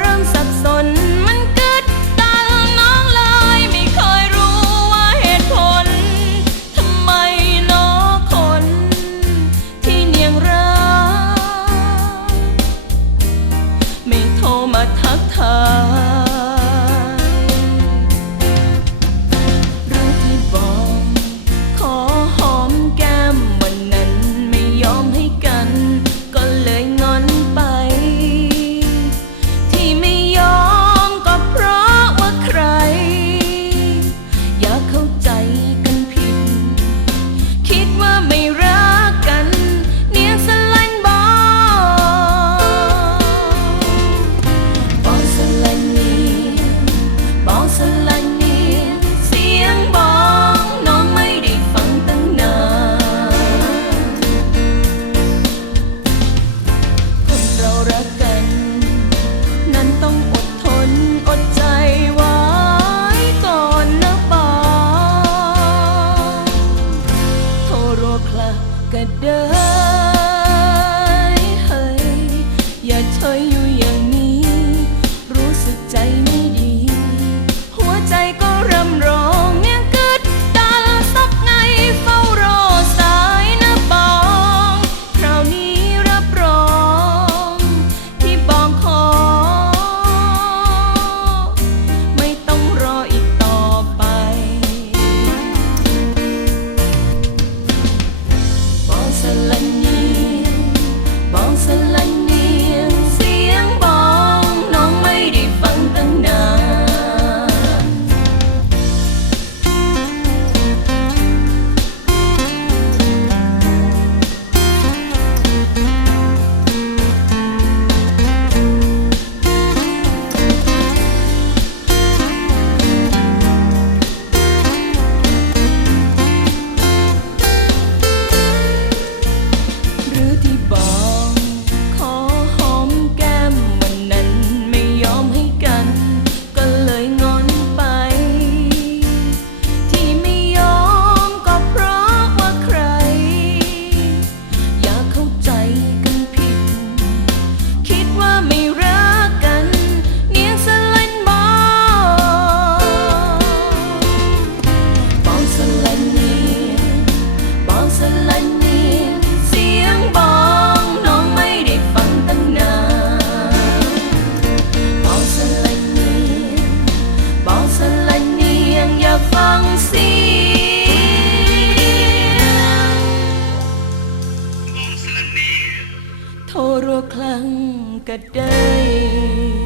เริ่มสับสน thời vui โทรัวคลังก็ได้